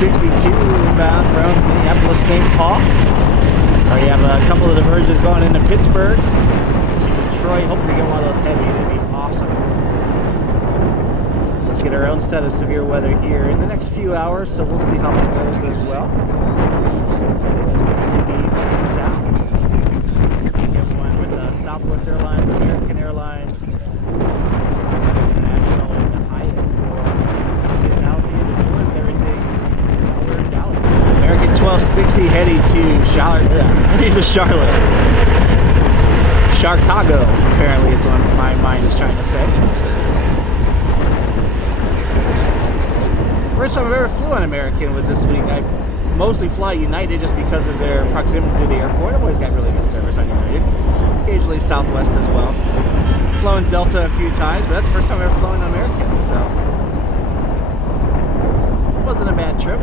1262 inbound from Minneapolis, St. Paul. Already have a couple of diversions going into Pittsburgh, to Detroit. Hoping to get one of those heavy. That'd be awesome. Let's get our own set of severe weather here in the next few hours, so we'll see how that goes as well. It's going to be back in town. We have one with Southwest Airlines, American Airlines, International, and the Hyatt for getting out to the tours and everything. We're in Dallas. American 1260 heading to Charlotte. Chicago, apparently, is what my mind is trying to say. First time I've ever flew on American was this week. I mostly fly United just because of their proximity to the airport. I've always got really good service on United. Occasionally Southwest as well. Flown Delta a few times, but that's the first time I've ever flown on American, so it wasn't a bad trip.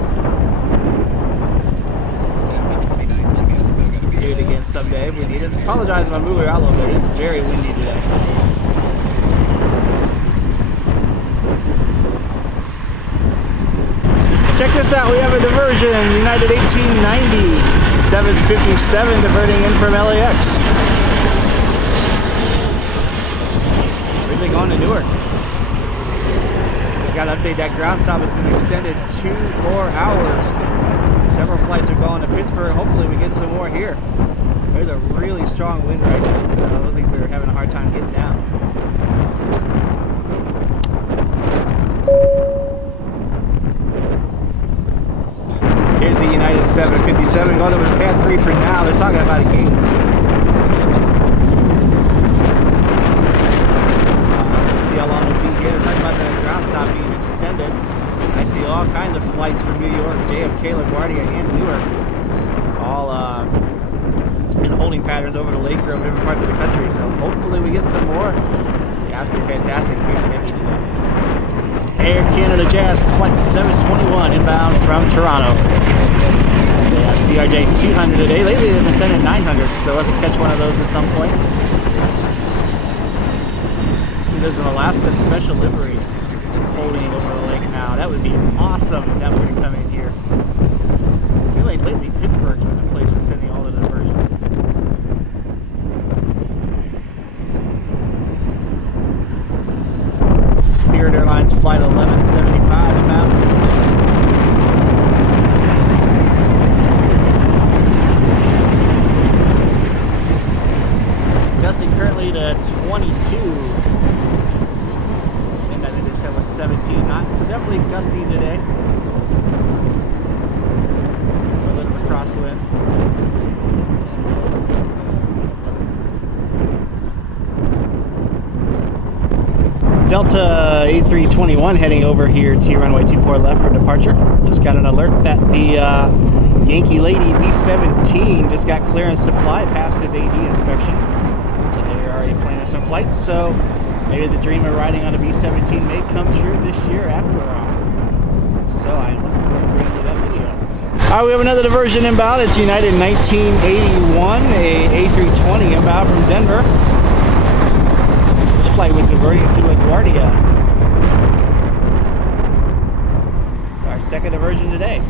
Do it again someday if we need it. Apologize if I'm moving around a little bit. It's very windy today. Check this out, we have a diversion, United 1890, 757 diverting in from LAX. Really going to Newark. Just got to update that ground stop has been extended 2 more hours. Several flights are going to Pittsburgh. Hopefully we get some more here. There's a really strong wind right now, so I don't think they're having a hard time getting down. Here's the United 757 going over to pad 3 for now. They're talking about a gate. So we'll see how long we'll be here. They're talking about the ground stop being extended. I see all kinds of flights from New York, JFK, LaGuardia, and Newark. All in holding patterns over to Lake Grove, different parts of the country. So hopefully we get some more. Be absolutely fantastic. We got to heavy do that. Air Canada Jazz Flight 721 inbound from Toronto. CRJ 200 today. Lately they've been sending 900, so I can catch one of those at some point. See, there's an Alaska special livery holding over the lake now. That would be awesome if that were to come in here. It seems like lately Pittsburgh's been the place for sending all the diversions. Spirit Airlines Flight 1175 inbound. Gusting currently to 22. And I think they said was 17 knots. So definitely gusty today. A little bit of a crosswind. Delta A321 heading over here to runway 24 left for departure. Just got an alert that the Yankee Lady B-17 just got clearance to fly past its AD inspection. So they're already planning some flights, so maybe the dream of riding on a B-17 may come true this year after all. So I'm looking forward to bringing you that video. Alright, we have another diversion inbound. It's United 1981, a A320 inbound from Denver. This flight was diverting to LaGuardia. It's our second diversion today.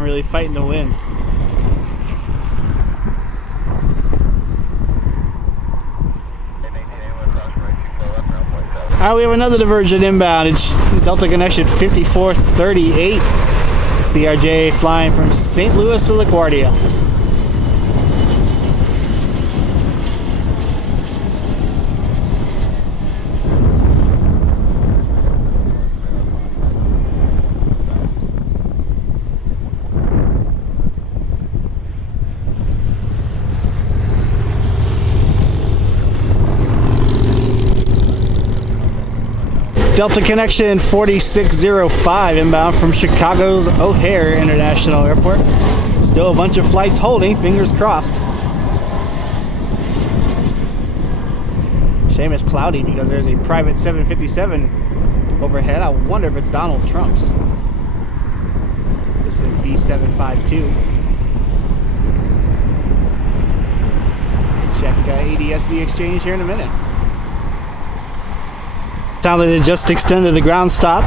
Really fighting the wind. Alright, we have another diversion inbound. It's Delta Connection 5438. CRJ flying from St. Louis to LaGuardia. Delta connection 4605 inbound from Chicago's O'Hare International Airport. Still a bunch of flights holding, fingers crossed. Shame it's cloudy because there's a private 757 overhead. I wonder if it's Donald Trump's. This is B752. Check ADSB exchange here in a minute. Sounds like they just extended the ground stop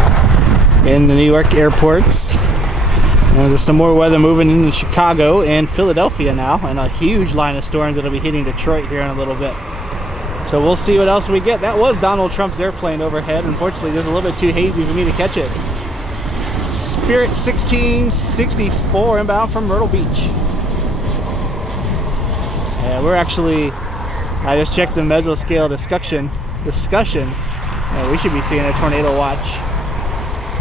in the New York airports. And there's some more weather moving into Chicago and Philadelphia now, and a huge line of storms that'll be hitting Detroit here in a little bit. So we'll see what else we get. That was Donald Trump's airplane overhead. Unfortunately, it was a little bit too hazy for me to catch it. Spirit 1664 inbound from Myrtle Beach. Yeah, we're actually, I just checked the mesoscale discussion. We should be seeing a tornado watch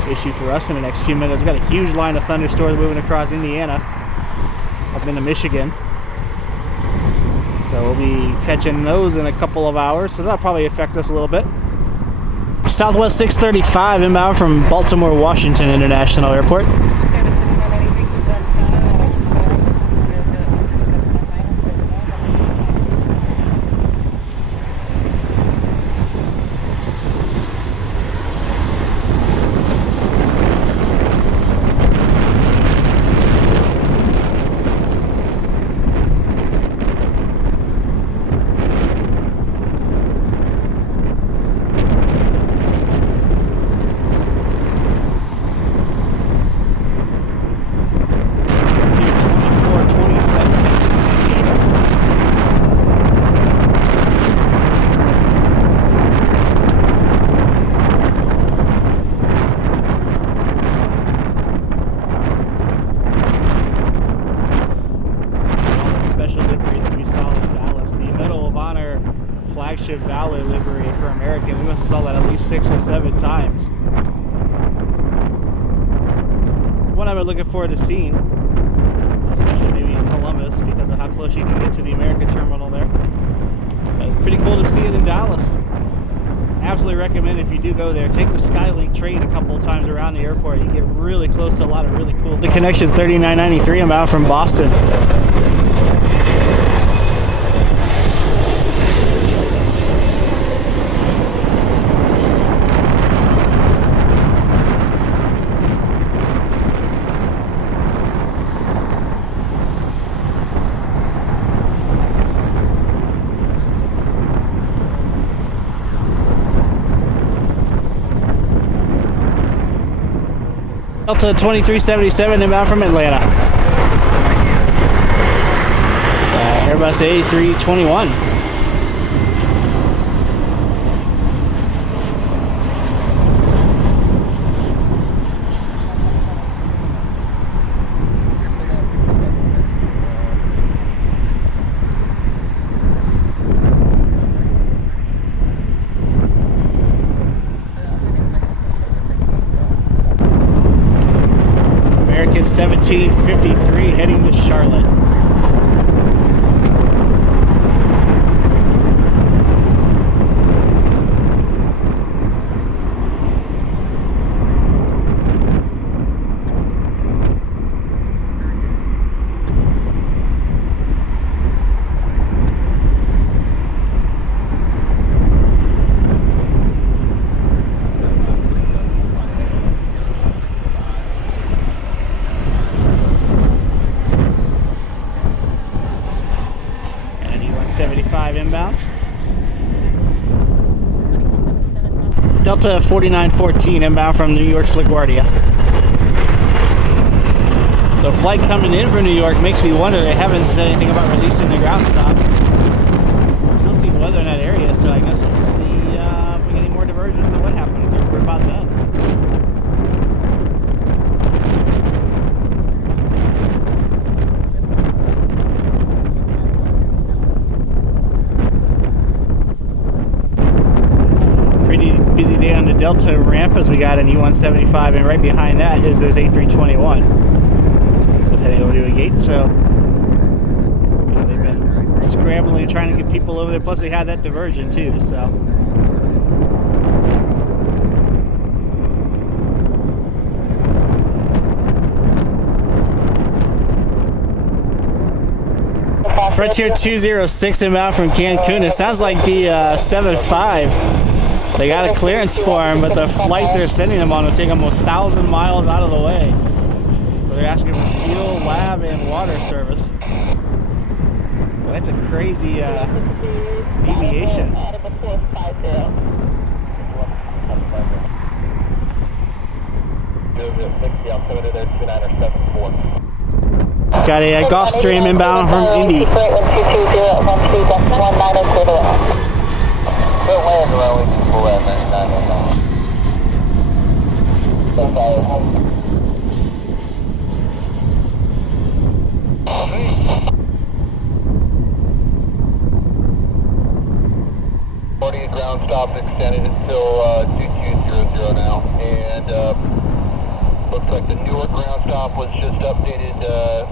issue for us in the next few minutes. We've got a huge line of thunderstorms moving across Indiana up into Michigan. So we'll be catching those in a couple of hours, so that'll probably affect us a little bit. Southwest 635 inbound from Baltimore Washington International Airport. Valor livery for American. We must have saw that at least 6 or 7 times. One I've been looking forward to seeing, especially maybe in Columbus because of how close you can get to the American terminal there. But it's pretty cool to see it in Dallas. Absolutely recommend if you do go there, take the Skylink train a couple of times around the airport. You get really close to a lot of really cool. The connection 3993 I'm out from Boston. Delta 2377 inbound from Atlanta. It's Airbus A321. American 1753 heading to Charlotte. Inbound. Delta 4914 inbound from New York's LaGuardia. So flight coming in from New York makes me wonder, they haven't said anything about releasing the ground stop. Still see weather in that area, so I guess we'll see if we get any more diversions and what happens if we're about done. Busy day on the Delta ramp as we got an E175, and right behind that is this A321. Just heading over to a gate, so they've been scrambling trying to get people over there. Plus they had that diversion too, so Frontier 206 inbound from Cancun. It sounds like the 75. They got a clearance for him, but the flight they're sending him on will take him 1,000 miles out of the way. So they're asking for fuel, lab, and water service. Well, that's a crazy deviation. Got a Gulfstream inbound from Indy. Ground stop extended until 2200 now, and looks like the Newark ground stop was just updated to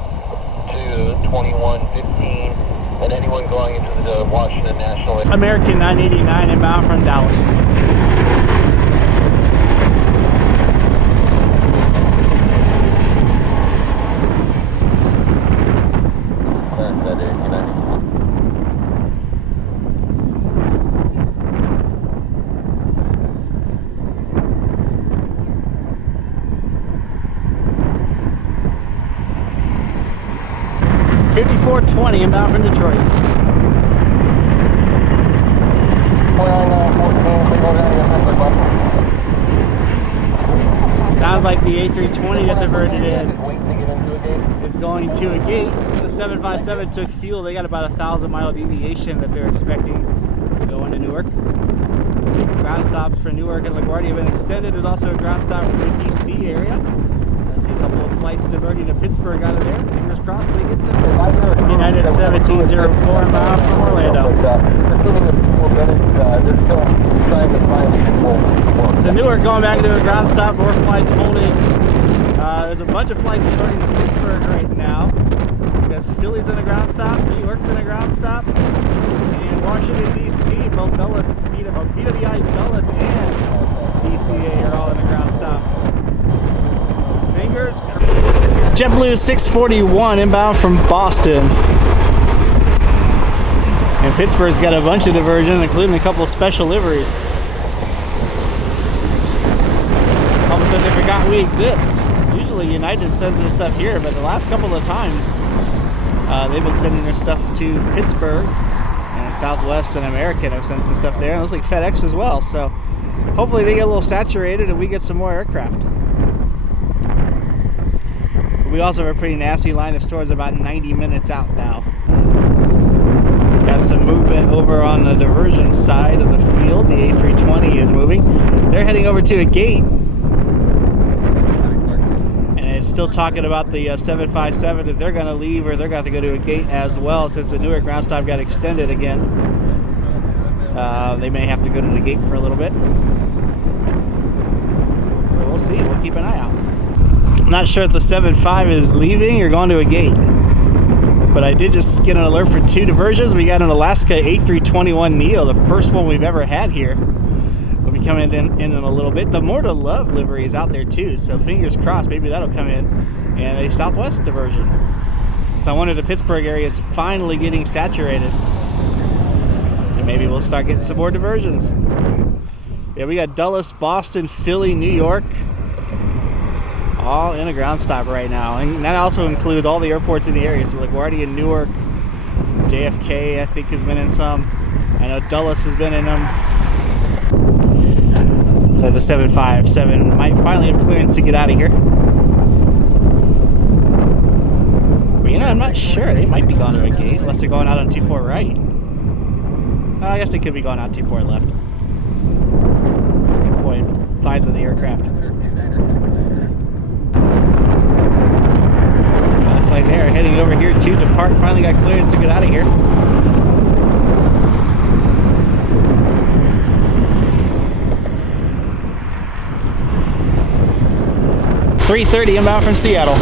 2115, and anyone going into the Washington National American 989 inbound from Dallas. .20 inbound from Detroit. Sounds like the A320 that diverted in is going to a gate. The 757 took fuel. They got about 1,000-mile deviation that they're expecting to go into Newark. Ground stops for Newark and LaGuardia have been extended. There's also a ground stop for the DC area. I see a couple of flights diverting to Pittsburgh out of there. Fingers crossed we get some. United 1704 inbound from Orlando. So Newark going back to the ground stop. More flights holding. There's a bunch of flights diverting to Pittsburgh right now. Because Philly's in a ground stop, New York's in a ground stop, and Washington D.C. both Dulles, BWI Dulles and DCA are all in a ground stop. Fingers crossed. JetBlue 641 inbound from Boston. And Pittsburgh's got a bunch of diversions, including a couple of special liveries. All of a sudden they forgot we exist. Usually United sends their stuff here, but the last couple of times they've been sending their stuff to Pittsburgh, and Southwest and American have sent some stuff there. And it looks like FedEx as well. So hopefully they get a little saturated and we get some more aircraft. We also have a pretty nasty line of stores about 90 minutes out now. Got some movement over on the diversion side of the field. The A320 is moving. They're heading over to a gate. And it's still talking about the 757 if they're going to leave or they're going to go to a gate as well, since the Newark ground stop got extended again. They may have to go to the gate for a little bit. So we'll see. We'll keep an eye out. I'm not sure if the 75 is leaving or going to a gate, but I did just get an alert for 2 diversions. We got an Alaska A321neo, the first one we've ever had here. We'll be coming in a little bit. The More to Love livery is out there too, so fingers crossed, maybe that'll come in. And a Southwest diversion. So I wonder if the Pittsburgh area is finally getting saturated, and maybe we'll start getting some more diversions. Yeah, we got Dulles, Boston, Philly, New York, all in a ground stop right now, and that also includes all the airports in the area. So LaGuardia, Newark, JFK I think has been in some. I know Dulles has been in them. So the 757 might finally have clearance to get out of here. But you know, I'm not sure. They might be going to a gate unless they're going out on 24 right. I guess they could be going out 24 left. That's a good point. Size of the aircraft. Looks like they're heading over here to depart. Finally got clearance to get out of here. .330 inbound from Seattle.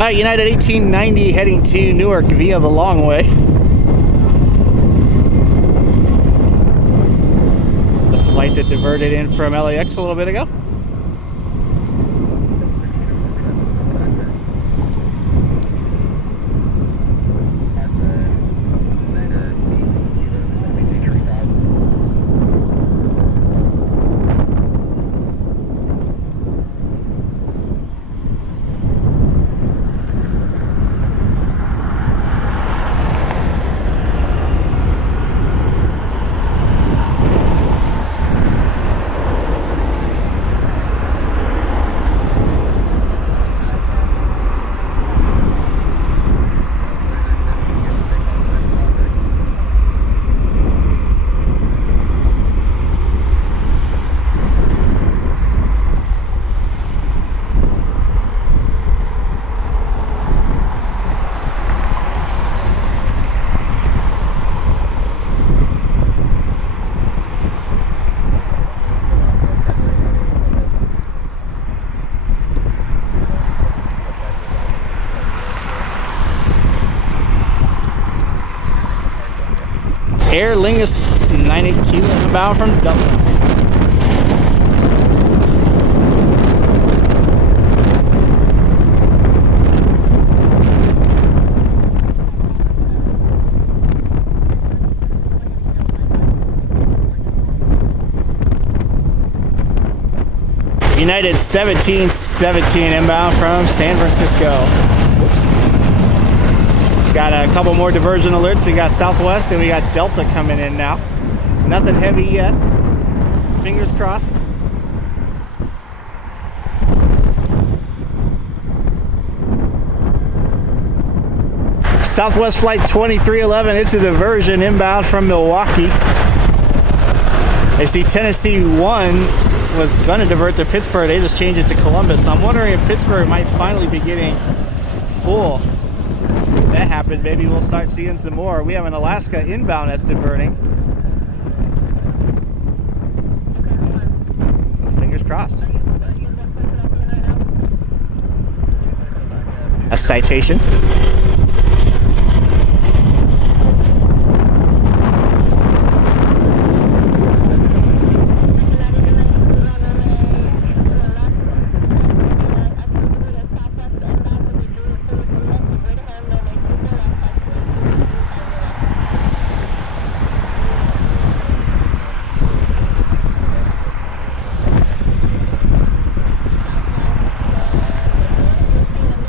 Alright, United 1890 heading to Newark via the long way. This is the flight that diverted in from LAX a little bit ago. Aer Lingus 98Q inbound from Dublin. United 1717 inbound from San Francisco. Whoops. Got a couple more diversion alerts. We got Southwest and we got Delta coming in now. Nothing heavy yet. Fingers crossed. Southwest flight 2311, it's a diversion inbound from Milwaukee. I see Tennessee 1 was going to divert to Pittsburgh. They just changed it to Columbus. So I'm wondering if Pittsburgh might finally be getting full. That happens, maybe we'll start seeing some more. We have an Alaska inbound that's diverting. Fingers crossed. A citation.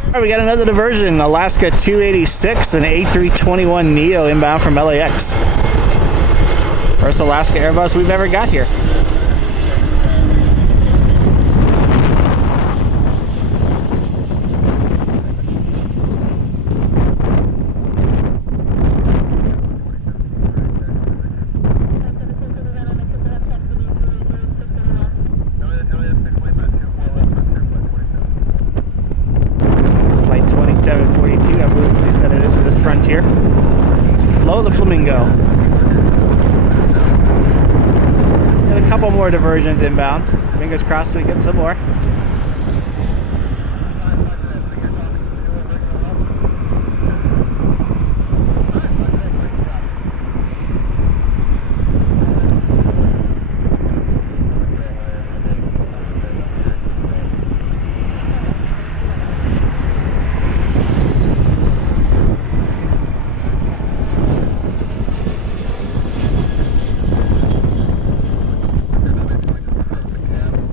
All right, we got another diversion, Alaska 286 and A321neo inbound from LAX. First Alaska Airbus we've ever got here. Frontier. Let's flow the Flamingo. And a couple more diversions inbound. Fingers crossed we get some more.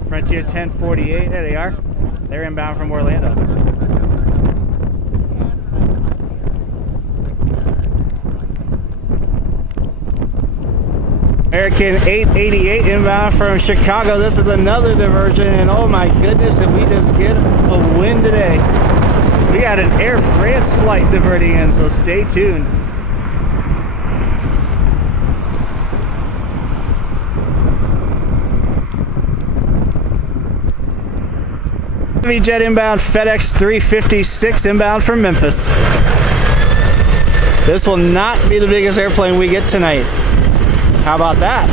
Frontier 1048, there they are. They're inbound from Orlando. American 888 inbound from Chicago. This is another diversion, and oh my goodness, did we just get a win today. We got an Air France flight diverting in, so stay tuned. Jet inbound FedEx 356 inbound from Memphis. This will not be the biggest airplane we get tonight. How about that?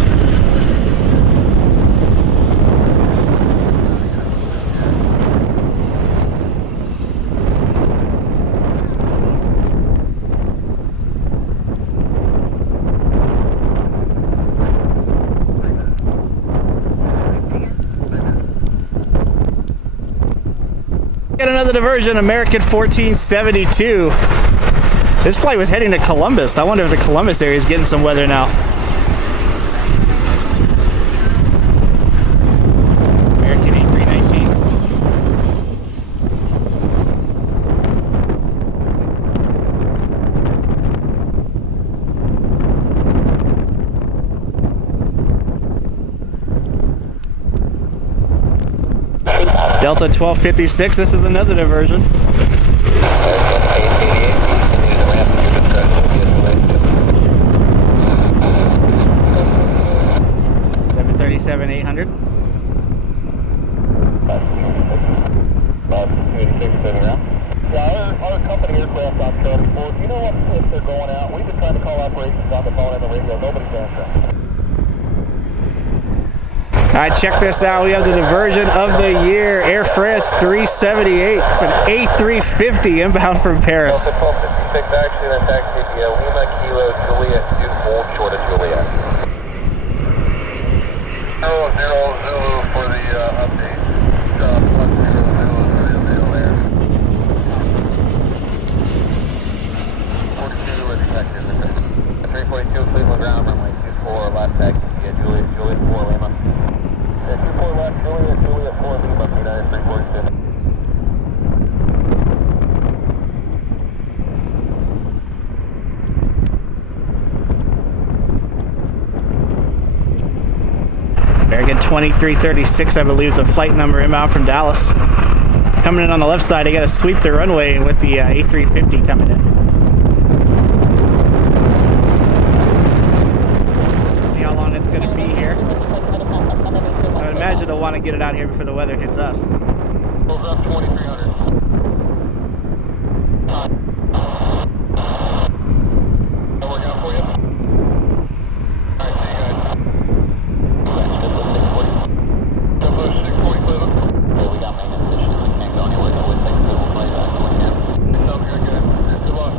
Got another diversion, American 1472. This flight was heading to Columbus. I wonder if the Columbus area is getting some weather now. American A319. Delta 1256, this is another diversion. 737-800. Yeah, our company aircraft on Charlie 4, do you know what if they're going out? We've been trying to call operations on the phone and the radio, nobody's answering. All right, check this out. We have the diversion of the year, Air France 378. It's an A350 inbound from Paris. Delta 1256, actually that's actually the Lima Kilo Juliet 2 hold short of Juliet. 0 Zulu for the update. +0 Zulu for the middle there. 42 expected. 342 Cleveland ground runway 24 left taxi. Juliet 4 Lima. 24 left Juliet 4 Lima. United 347. American 2336, I believe, is a flight number inbound from Dallas. Coming in on the left side, they got to sweep the runway with the A350 coming in. See how long it's going to be here. I would imagine they'll want to get it out here before the weather hits us. Goes up 2300. That work out for you? Alright, see you guys. Double 640 Cleveland. Yeah, we got maintenance issues. We can't go anywhere, so we'll take Cleveland right back to again. It's up here, good. Good luck.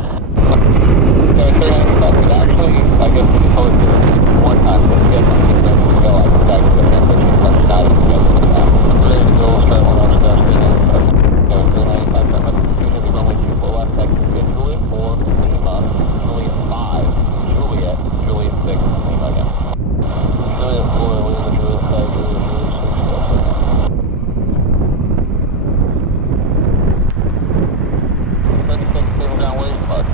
Actually, I guess we can totally do it one time, but we get something that we go. I just actually got that pushing left side and get it now. Ready to go, start on our stuff. 395, usually runway 24 left, taxi to Juliet 4, Lima, Juliet 5, Juliet 6, Lima again. Juliet 4, Lima, Juliet 5, Juliet 6, 36, Cleveland ground wave, park.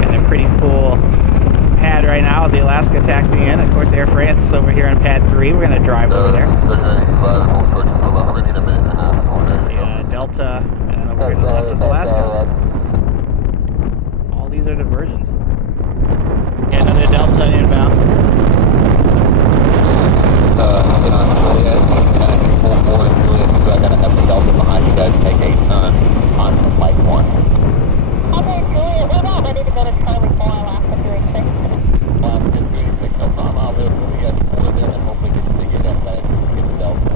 Got a pretty full pad right now, the Alaska taxiing in. Of course, Air France over here on pad 3. We're going to drive over there. Yeah, Delta, and over here to the left is Alaska. All these are diversions. Got another Delta inbound. Juliet, full forward Juliet 2. I gotta have the Delta behind you guys take a turn on flight 1. Okay, Juliet, we're about ready to go to Charlie 4, Alaska 386. Alaska 386, no problem. I'll live with you guys forward there and hopefully get to get that back and get the Delta.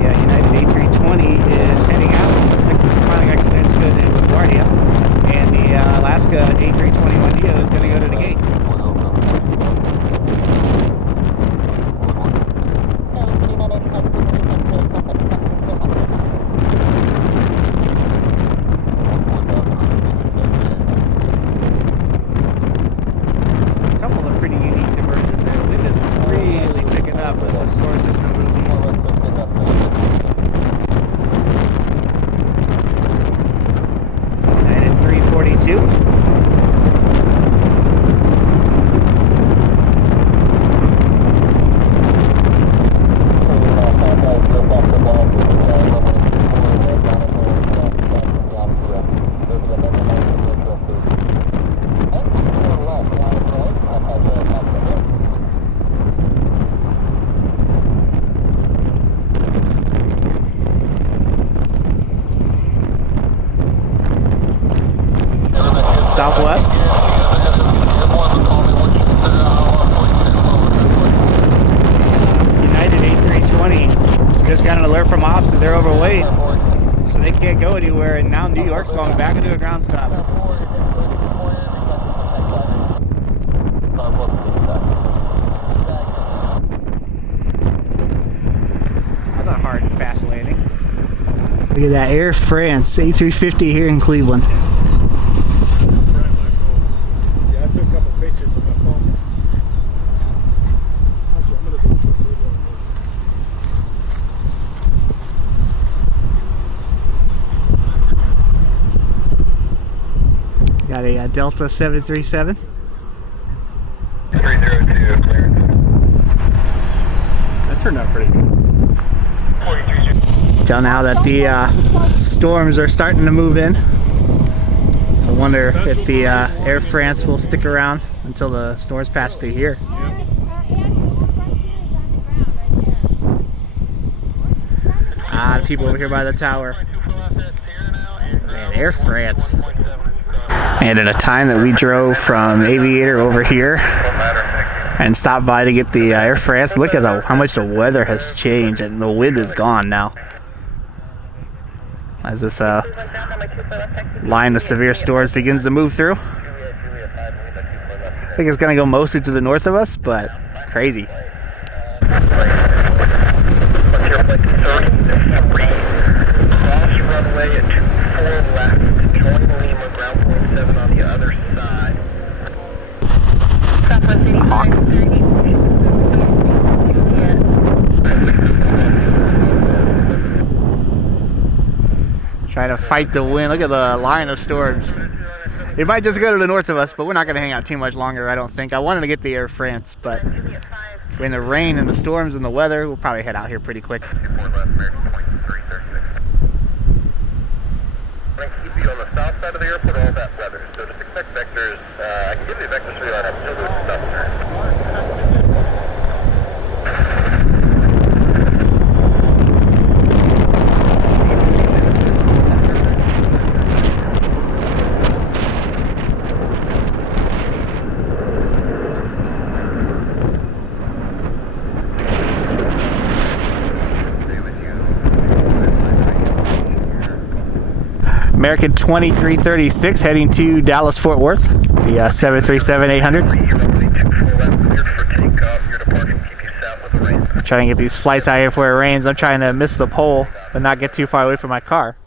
Yeah, United A320 is heading out. Finally got it's good in LaGuardia. And the Alaska A321neo is going to go to the gate. A couple of pretty unique diversions there. The wind is really picking up as the storm system moves east. United 342. Southwest. United A320 just got an alert from ops that they're overweight, so they can't go anywhere, and now New York's going back into a ground stop. Look at that Air France A350 here in Cleveland. Yeah, I took a couple pictures with my phone. Actually, I'm gonna do a quick video on Got a Delta 737. 302 clearance. this. That turned out pretty good. Tell now that the storms are starting to move in. So I wonder if the Air France will stick around until the storms pass through here. Ah, the people over here by the tower. Man, Air France. And at a time that we drove from Aviator over here and stopped by to get the Air France, look at how much the weather has changed and the wind is gone now. As this line of severe storms begins to move through. I think it's going to go mostly to the north of us, but crazy. Runway at 24 left, join Lima, ground point 7 on the other side. Trying to fight the wind. Look at the line of storms. It might just go to the north of us, but we're not going to hang out too much longer, I don't think. I wanted to get the Air France, but between the rain and the storms and the weather, we'll probably head out here pretty quick. Keep you on the south side of the airport, all that weather. So just expect vectors. I can give you the vectors for you on still doing stuff there. American 2336 heading to Dallas Fort Worth, the 737-800. I'm trying to get these flights out here before it rains. I'm trying to miss the pole but not get too far away from my car.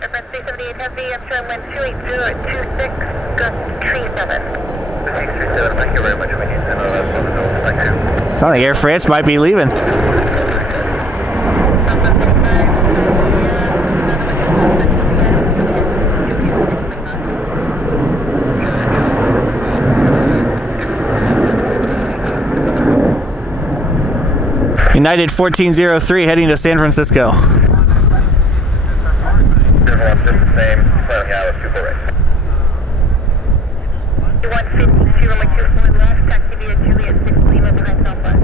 France A350, I'm showing wind 280 at 26, gust 37. Thank you very much. We need to know that. Thank you. Sounds like Air France might be leaving. United 1403 heading to San Francisco. Everyone's just the same. Planning out at 24 right. 152, runway 24 left, taxi via Juliet 6 Lima behind Southwest.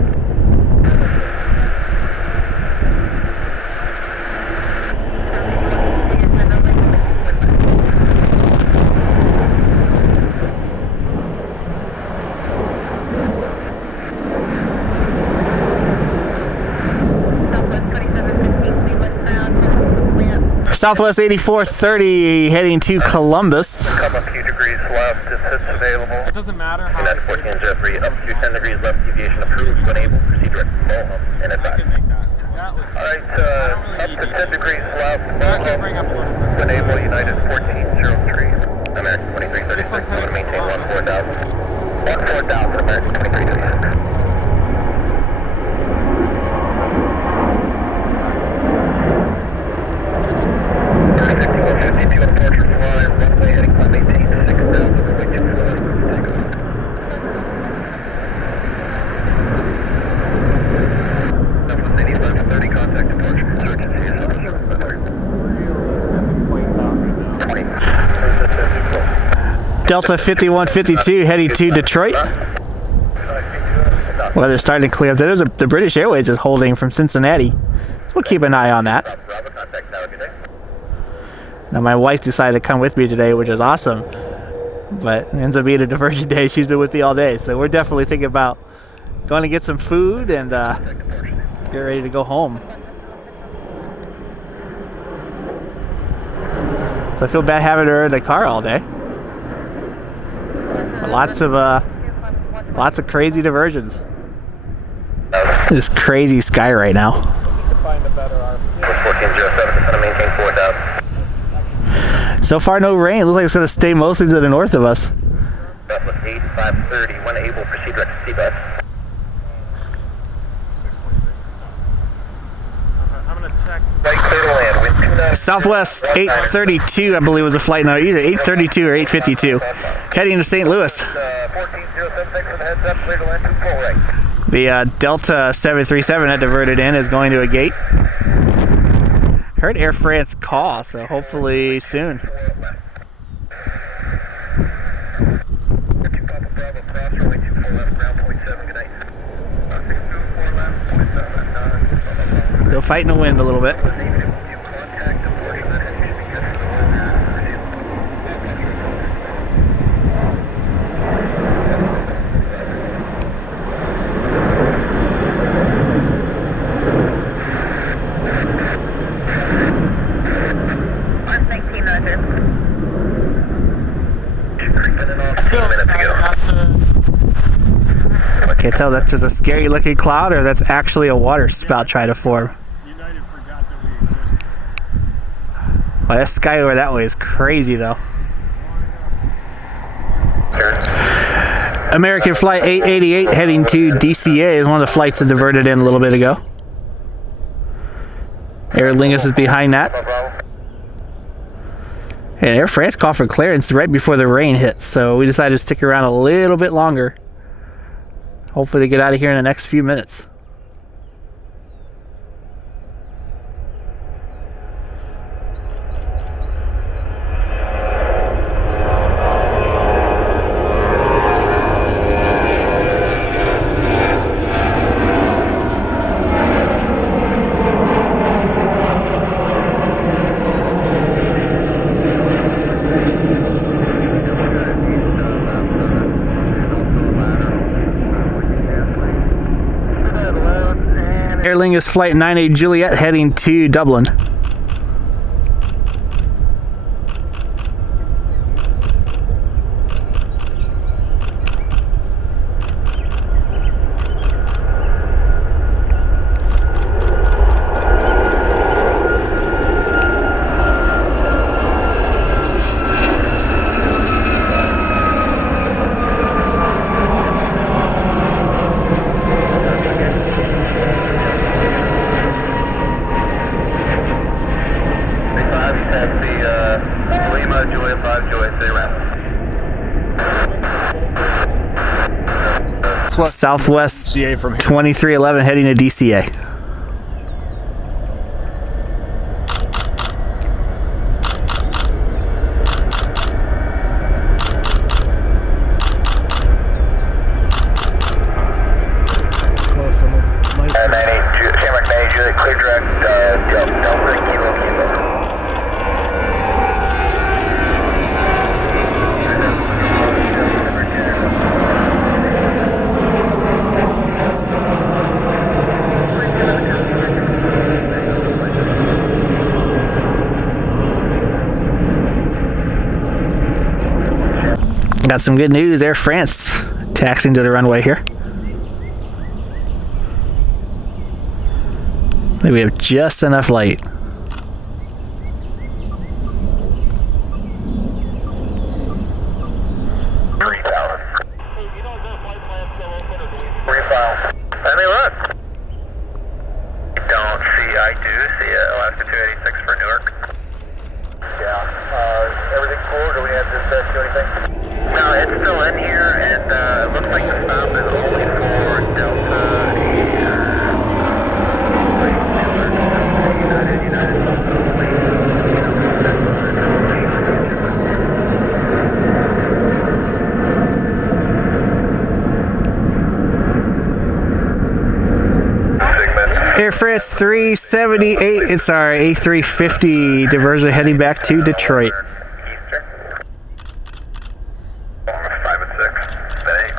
Southwest 8430 heading to Columbus. Come a few degrees left, it's available. It doesn't matter how United 1403, up to 10 degrees left, deviation approved, when able, proceed direct to Moham, and I advise. can make that. That looks Alright, up to 10 degrees left, I can bring up a little bit. when able, United 1403, American 2336, This one's going to heading maintain to 14,000, American 2336. Delta 5152 heading to Detroit. Weather's starting to clear up. There's the British Airways is holding from Cincinnati. So we'll keep an eye on that. Now my wife decided to come with me today, which is awesome. But it ends up being a diversion day. She's been with me all day. So we're definitely thinking about going to get some food and get ready to go home. So I feel bad having her in the car all day. Lots of Lots of crazy diversions. This crazy sky right now. Find a better RP. 1407, just gonna maintain 4,000. So far, no rain. Looks like it's going to stay mostly to the north of us. Southwest 8530, when able, proceed direct to Seabed. I'm gonna check. Right, clear to land, wind 29. Southwest 832, I believe, was a flight number. Either 832 or 852. Heading to St. Louis. 1407, thanks for the heads up, clear to land, 2 full right. The Delta 737 that diverted in is going to a gate. Heard Air France call, so hopefully soon. Still fighting the wind a little bit. Still not to. Can't tell that's just a scary looking cloud or that's actually a water spout trying to form. United forgot that we existed. Well, that sky over that way is crazy though. American Flight 888 heading to DCA is one of the flights that diverted in a little bit ago. Aer Lingus is behind that. And Air France called for clearance right before the rain hit, so we decided to stick around a little bit longer. Hopefully they get out of here in the next few minutes. Aer Lingus Flight 98 Juliet heading to Dublin. Southwest CA from here. 2311 heading to DCA. Close. I'm like, 98, Shamrock 98, Juliet, clear direct, Delta, Kilo, Kilo. Got some good news. Air France taxiing to the runway here. I think we have just enough light. I do see Alaska 286 for Newark. Yeah. Everything cool? Do we have to do anything? No, it's still in here, and it looks like the stop is only for Delta Air France 378, it's our A350 diversion heading back to Detroit. Eastern. 5 and 6. Bay.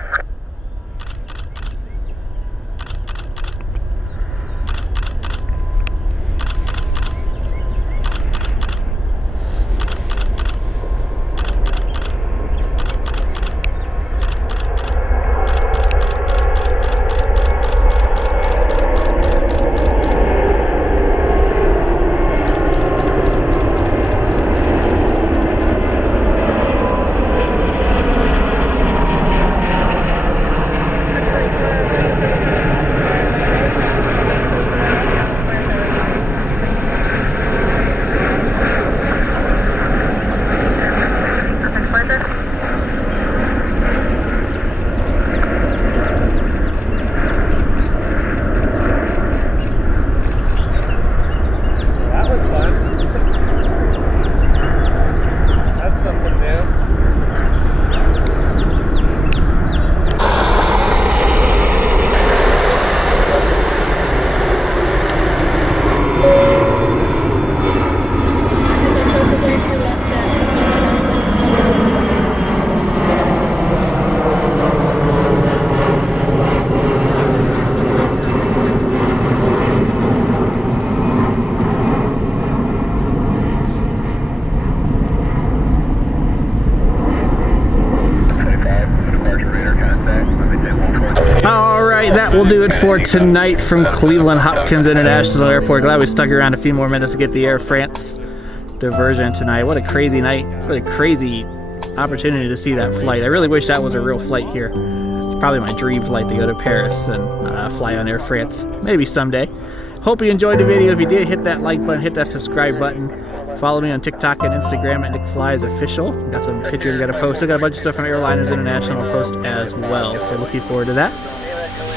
that will do it for tonight from Cleveland Hopkins International Airport. Glad we stuck around a few more minutes to get the Air France diversion tonight. What a crazy night. What a crazy opportunity to see that flight. I really wish that was a real flight here. It's probably my dream flight to go to Paris and fly on Air France. Maybe someday. Hope you enjoyed the video. If you did, hit that like button, hit that subscribe button. Follow me on TikTok and Instagram at NickFliesOfficial. Got some pictures I got to post. I got a bunch of stuff from Aer Lingus International post as well. So looking forward to that.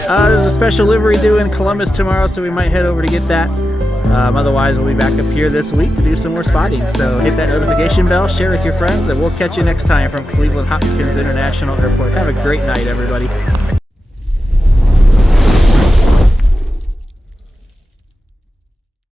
There's a special livery due in Columbus tomorrow, so we might head over to get that. Otherwise, we'll be back up here this week to do some more spotting. So hit that notification bell, share with your friends, and we'll catch you next time from Cleveland Hopkins International Airport. Have a great night, everybody.